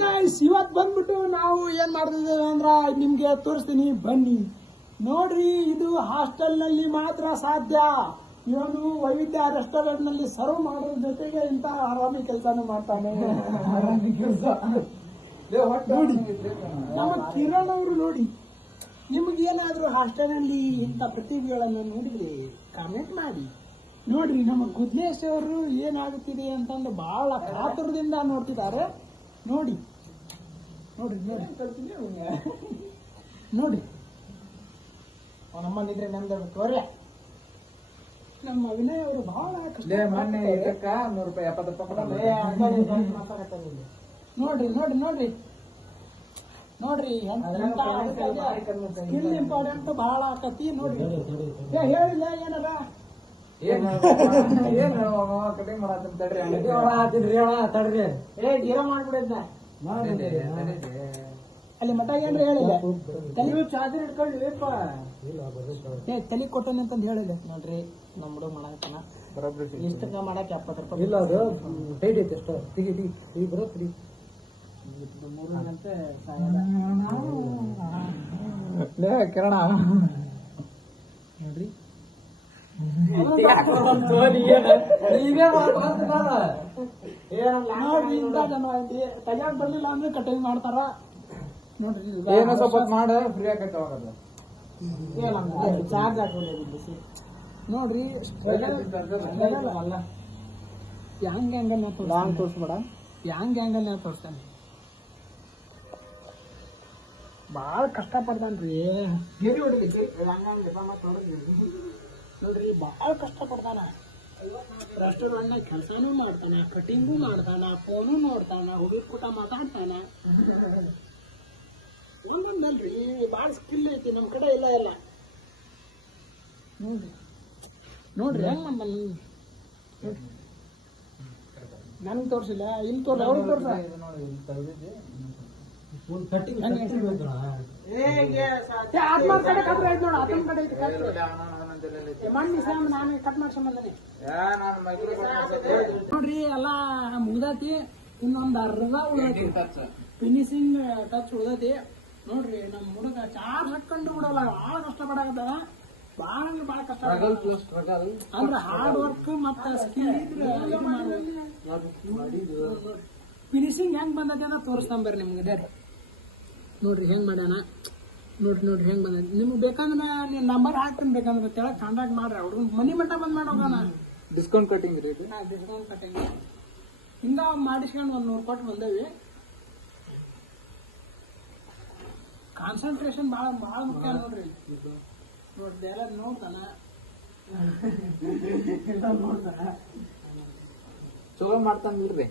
Guys, ಇವತ್ತು ಬಂದ್ಬಿಟ್ಟು ನಾವು ಏನ್ ಮಾಡ್ತಿದ್ದೇವೆ ಅಂದ್ರ ನಿಮ್ಗೆ ತೋರಿಸ್ತೀನಿ ಬನ್ನಿ ನೋಡ್ರಿ. ಇದು ಹಾಸ್ಟೆಲ್ ನಲ್ಲಿ ಮಾತ್ರ ಸಾಧ್ಯ. ಇವನು ವೈವಿಧ್ಯ ರೆಸ್ಟೋರೆಂಟ್ ನಲ್ಲಿ ಸರ್ವ್ ಮಾಡೋದ್ರ ಜೊತೆಗೆ ಇಂತ ಆರಾಮಿ ಕೆಲಸನೂ ಮಾಡ್ತಾನೆ. ನೋಡಿ ನಮ್ಮ ಕಿರಣ್ ಅವರು ನೋಡಿ. ನಿಮ್ಗೇನಾದ್ರೂ ಹಾಸ್ಟೆಲ್ ನಲ್ಲಿ ಇಂಥ ಪ್ರತಿಭೆಗಳನ್ನು ನೋಡಿದ್ರೆ ಕಾಮೆಂಟ್ ಮಾಡಿ. ನೋಡ್ರಿ ನಮ್ಮ ಗುದ್ನೇಶ್ ಅವರು ಏನಾಗುತ್ತಿದೆ ಅಂತಂದು ಬಹಳ ಕಾತುರದಿಂದ ನೋಡ್ತಿದ್ದಾರೆ. ನೋಡಿ ನೋಡ್ರಿ ನೋಡಿ ನೋಡಿ ನಮ್ಮಲ್ಲಿದ್ರೆ ನಮ್ದು ತೋರ್ಯ. ನಮ್ಮ ವಿನಯ್ ಅವರು ಬಹಳ ನೋಡ್ರಿ ನೋಡ್ರಿ ನೋಡ್ರಿ ನೋಡ್ರಿ ಸ್ಕಿಲ್ ಇಂಪಾರ್ಟೆಂಟ್ ಬಹಳ ಆಕತಿ. ನೋಡ್ರಿ ಹೇಳಿಲ್ಲ ಏನಾರ ಗೀರ ಮಾಡ್ಬಿಡಿದ್ನ ಅಲ್ಲಿ ಮಠ ಏನ್ರಿ ಹೇಳಿಲ್ಲ. ತಲೆ ಚಾದರಿ ಇಟ್ಕೊಳ್ಳಿಪ್ಪ ತಲೆ ಕೊಟ್ಟನೆ ಅಂತಂದು ಹೇಳಿದೆ. ನೋಡ್ರಿ ನಮ್ಮ ಹುಡುಗ ಮಾಡಾಕನ ಇಷ್ಟ ಮಾಡಾಕ 70 ರೂಪಾಯಿ ಇಲ್ಲ. ಅದು ಟೈಟ್ ಐತೆ ಅಷ್ಟ ಈಗ ಬರೋತ್ರಿ 3 ಗಂಟೆ ಕಿರಣ ನೋಡ್ರಿ. ತಗ್ಯಾಕ್ ಬರ್ಲಿಲ್ಲ ಅಂದ್ರೆ ಕಟಿಂಗ್ ಮಾಡ್ತಾರ ನೋಡ್ರಿ. ಸ್ವಲ್ಪ ಮಾಡ ಫ್ರೀ ಆಗತ್ತೆ ಚಾರ್ಜ್ ಹಾಕೊಂಡಿದ್ದೆ ನೋಡ್ರಿ. ಯಾಂಗ್ ಆಂಗಲ್ ತೋರಿಸ್ಬೇಡ, ಯಾಂಗ್ ಆಂಗಲ್ ತೋರಿಸ್ತಾನೆ. ಬಾಳ ಕಷ್ಟ ಪಡ್ತಾನ್ರಿ. ನೋಡ್ರಿ ಬಾಳ ಕಷ್ಟ ಪಡ್ತಾನ. ರೆಸ್ಟೋರೆಂಟ್ ನಾಗ ಕೆಲಸನೂ ಮಾಡ್ತಾನ, ಕಟಿಂಗು ಮಾಡ್ತಾನ, ಫೋನು ನೋಡ್ತಾನ, ಹುಡುಗ ಕೂಟ ಮಾತಾಡ್ತಾನ. ಒಂದೊಂದಲ್ರಿ ಬಾಳ ಸ್ಕಿಲ್ ಐತಿ ನಮ್ ಕಡೆ ಇಲ್ಲ ಎಲ್ಲ. ನೋಡ್ರಿ ನೋಡ್ರಿ ಹೆಂಗ್ ನಮ್ಮಲ್ಲಿ ನನ್ಗೆ ತೋರ್ಸಿಲ್ಲ, ಇಲ್ಲಿ ತೋರ್ಸ ಅವ್ರಿಗೆ ತೋರ್ಸ. ಆತ್ಮ ಕಡೆ ಕತ್ರ ಐತ್ ನೋಡ, ಆತನ ಕಡೆ ಐತಿ ಮಣ್ಣಿ ಸಾಮ್ ನಾನು ಕಟ್ ಮಾಡ್ಸಂಬಂದನೆ. ನೋಡ್ರಿ ಎಲ್ಲಾ ಮುಗ್ದೈತಿ, ಇನ್ನೊಂದ್ ಅರ್ಧ ಉಳ್ದೈತಿ, ಫಿನಿಶಿಂಗ್ ಟಚ್ ಉಳ್ದೈತಿ. ನೋಡ್ರಿ ನಮ್ಮ ಹುಡುಗ ಚಾರ್ಜ್ ಹಾಕೊಂಡು ಬಿಡಲ್ಲ, ಬಾಳ ಕಷ್ಟ ಪಡಾಕತ್ತಾರ. ಬಾಳ ಅಂದ್ರೆ ಬಾಳ ಕಷ್ಟ ಅಂದ್ರೆ ಹಾರ್ಡ್ ವರ್ಕ್ ಮತ್ತ ಸ್ಕಿಲ್ ಇದ್ರೆ ಫಿನಿಶಿಂಗ್ ಹೆಂಗ್ ಬಂದೈತಿ ಅಂತ ತೋರಿಸ್ತಾಂಬರ್ರಿ ನಿಮ್ಗೆ. ನೋಡ್ರಿ ಹೆಂಗ್ ಮಾಡ್ಯಾನ, ನೋಡ್ರಿ ನೋಡ್ರಿ ಹೆಂಗ್ ಬಂದ. ನಿಮ್ಗೆ ಬೇಕಂದ್ರೆ ನೀನ್ ನಂಬರ್ ಹಾಕ್ತೀನಿ, ಬೇಕಂದ್ರೆ ತೆಳಗ್ ಕಾಂಟ್ಯಾಕ್ಟ್ ಮಾಡ್ರಿ. ಹುಡುಗ ಮನಿ ಮಟ್ಟ ಬಂದ್ ಮಾಡೋಣ. Discount cutting rate, discount cutting ಹಿಂಗ ಮಾಡಿಸ್ಕೊಂಡು 100 ಕೊಟ್ಟು ಬಂದೇವಿ. ಕಾನ್ಸಂಟ್ರೇಷನ್ ಬಹಳ ಬಹಳ ಮುಖ್ಯ ನೋಡ್ರಿ. ನೋಡ್ರಿ ಎಲ್ಲ ನೋಡ್ತಾನ, ಚಲೋ ಮಾಡ್ತಾನ ನೋಡ್ರಿ.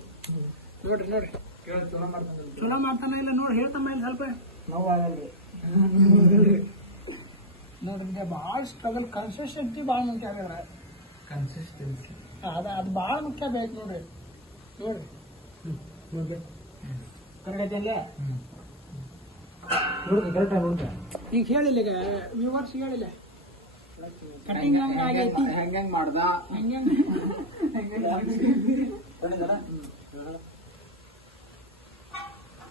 ನೋಡ್ರಿ ನೋಡ್ರಿ ಚಲೋ ಮಾಡ್ತಾನ ಇಲ್ಲ ನೋಡಿ. ಹೇಳ್ತಮ್ಮ ಇಲ್ಲಿ ಸ್ವಲ್ಪ ನೋವಾಗಲ್ರಿ. ನೋಡ್ರಿ ಬಹಳ ಸ್ಟ್ರಗಲ್, ಕನ್ಸಿಸ್ಟೆನ್ಸಿ ಬಹಳ ಮುಖ್ಯ ಆಗ್ಯಾರ. ಕನ್ಸಿಸ್ಟೆನ್ಸಿ ಅದು ಬಹಳ ಮುಖ್ಯ ಬೇಕು ನೋಡ್ರಿ. ನೋಡ್ರಿ ನೋಡ್ರಿ ಕರೆಕ್ಟ್ ಐತೆ ನೋಡ್ರಿ ಕರೆಕ್ಟ್ ನೋಡ್ರಿ. ಈಗ ಹೇಳಿಲ್ಲ, ಈಗ ವ್ಯೂವರ್ಸ್ ಹೇಳಿಲ್ಲ ಕಟಿಂಗ್ ಹಂಗ ಆಗೈತಿ, ಹೆಂಗ್ ಮಾಡ್ದ ಹೆಂಗ್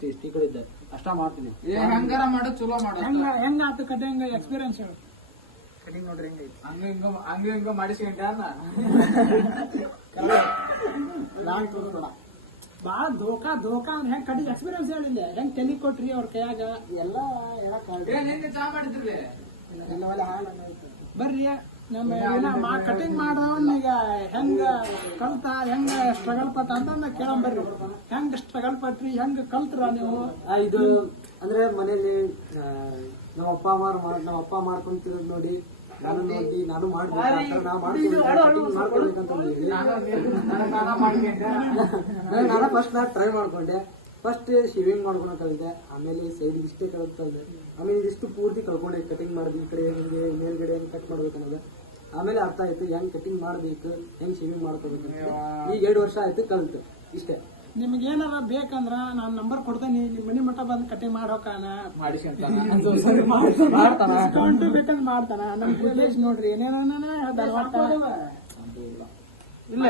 ಟೇಸ್ಟಿ ಕಡೆ ಇದ್ದ ಅಷ್ಟ ಮಾಡ್ತೀನಿ. ಹೆಂಗಾರ ಮಾಡ ಚಲೋ ಮಾಡ. ಹೆಂಗ ಆತು ಕಟಿಂಗ್ ಎಕ್ಸ್ಪೀರಿಯನ್ಸ್ ಹೇಳು. ಕಟಿಂಗ್ ನೋಡ್ರಿ ಹೆಂಗೈತಿ. ಹಂಗ ಹಿಂಗ ಮಾಡಿಸ್ಕೊಂಡ ಬಾಳ ಧೋಕಾ ಅಂದ್ರೆ ಹೆಂಗ್ ಕಟಿಂಗ್ ಎಕ್ಸ್ಪೀರಿಯನ್ಸ್ ಹೇಳಿಲ್ಲ. ಹೆಂಗ್ ತಲೆ ಕೊಟ್ರಿ ಅವ್ರ ಕೈಯಾಗ ಎಲ್ಲ ಚಾ ಮಾಡಿದ್ರಿ. ಬರ್ರಿ ನಮ್ಮ ಕಟಿಂಗ್ ಮಾಡವನ್ ಈಗ ಹೆಂಗ ಕಲ್ತ, ಹೆಂಗ ಸ್ಟ್ರಗಲ್ ಪಟ್ಟ ಅಂತ ಕೇಳಂಬರ್ರಿ. ಹೆಂಗ್ ಸ್ಟ್ರಗಲ್ ಪಟ್ರಿ, ಹೆಂಗ್ ಕಲ್ತ್ರ ನೀವು? ಇದು ಅಂದ್ರೆ ಮನೇಲಿ ನಮ್ಮ ಅಪ್ಪ ಮಾಡ್ಕೊಂತಿರೋದ್ ನೋಡಿ ನಾನು ನೋಡಿ ನಾನು ಮಾಡ್ಬೇಕು, ನಾನು ಫಸ್ಟ್ ಟ್ರೈ ಮಾಡ್ಕೊಂಡೆ. ಫಸ್ಟ್ ಶೇವಿಂಗ್ ಮಾಡ್ಕೊಳಕ್ ಕಲಿತೆ, ಆಮೇಲೆ ಸೈಡ್ ಇಷ್ಟೇ ಕಲಿತೆ, ಆಮೇಲೆ ಇದಿಷ್ಟು ಪೂರ್ತಿ ಕಲ್ಕೊಂಡೆ. ಕಟಿಂಗ್ ಮಾಡಿದ್ವಿ ಈ ಕಡೆ ಹೆಂಗೆ ಮೇಲ್ಗಡೆ ಹೆಂಗ್ ಕಟ್ ಮಾಡ್ಬೇಕು ಅನ್ನೋದು ಆಮೇಲೆ ಅರ್ಥ ಆಯ್ತು. ಹೆಂಗ್ ಕಟಿಂಗ್ ಮಾಡ್ಬೇಕು, ಹೆಂಗ್ ಶೇವಿಂಗ್ ಮಾಡ್ಕೋಬೇಕು. ಈಗ 2 ವರ್ಷ ಆಯ್ತು ಕಲ್ತು. ಇಷ್ಟೇ. ನಿಮ್ಗೆ ಏನಾರ ಬೇಕಂದ್ರ ನಾನ್ ನಂಬರ್ ಕೊಡ್ತೇನೆ, ನಿಮ್ ಮನಿ ಮಠ ಬಂದ್ ಕಟಿಂಗ್ ಮಾಡೋಕಾನ ಡಿಸ್ಕೌಂಟ್ ಬೇಕಂದ್ ಮಾಡ್ತಾನ. ನಮ್ ವಿಲೇಜ್ ನೋಡ್ರಿ ಏನೇನ ಇಲ್ಲ